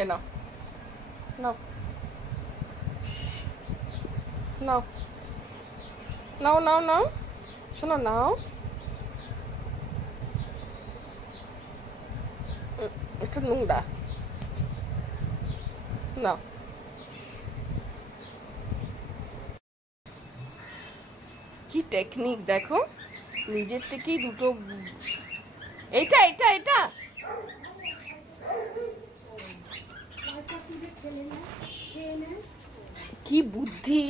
এ নাও নাও নাও নাও নাও নাও শোনো নাও একটু নোংরা নাও কি টেকনিক দেখো নিজের থেকেই দুটো এইটা এটা এটা কি বুদ্ধি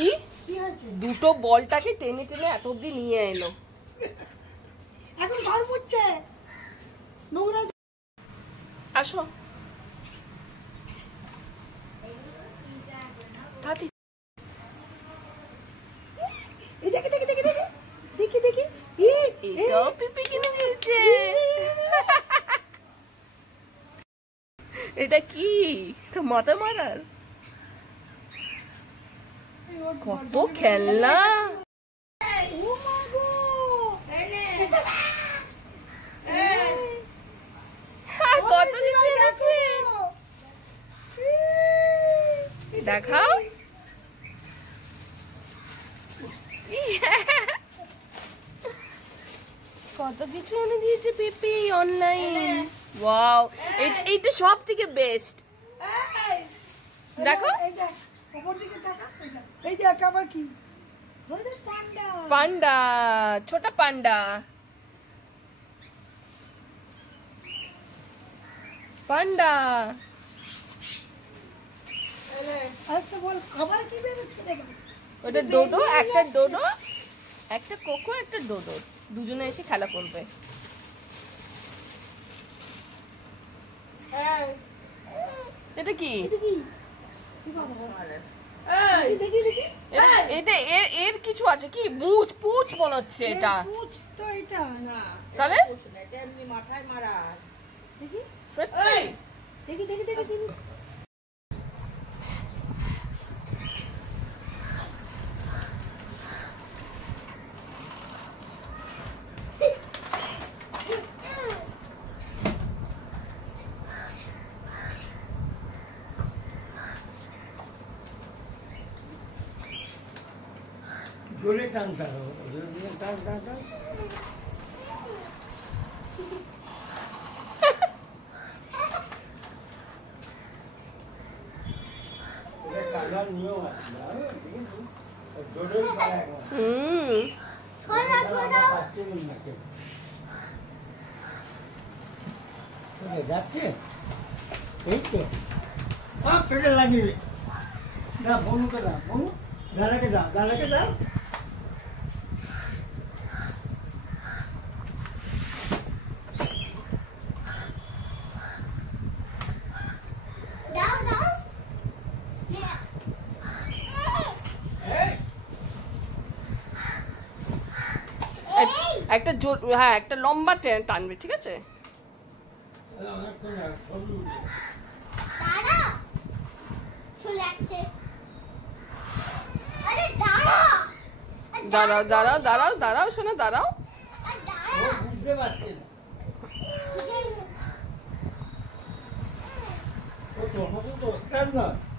দুটো বলটাকে টেনে টেনে এত অব্দি নিয়ে এলো এখন ঘর মুছছে নোংরা আসো তাতি এই দেখি দেখি দেখি দেখি দেখি দেখি এটাও পিপি কিনে দিয়েছে এটা কি এটা মাথা মারার কত খেলনা কত কিছু এনেছে দেখাও কত কিছু এনে দিয়েছে পিপি অনলাইন ওয়াও এইটা সব থেকে বেস্ট দেখো এই দেখ আবার কি পান্ডা ছোট পান্ডা পান্ডা আচ্ছা বল খাবার কি বেরোচ্ছে দেখো ওটা ডোডো একটা ডোডো একটা কোকো একটা ডোডো দুজনে এসে খেলা করবে এটা কি এটা এর কিছু আছে কি মুচ পুচ মনে হচ্ছে এটা তাহলে মাথায় মারা দেখি সত্যি দেখি দেখি দেখি জোরে টানতে হবে টান টান টান টানার নিয়ম আছে জোরে যাচ্ছে এই তো পেটে লাগিয়ে না বনুকে দাও বনু দাদাকে দাও দাদাকে দাও একটা জোর হ্যাঁ একটা লম্বা টানবে ঠিক আছে দাঁড়াও দাঁড়াও দাঁড়াও দাঁড়াও শোনো দাঁড়াও বুঝতে পারছি না তো ওস্তাদ নয়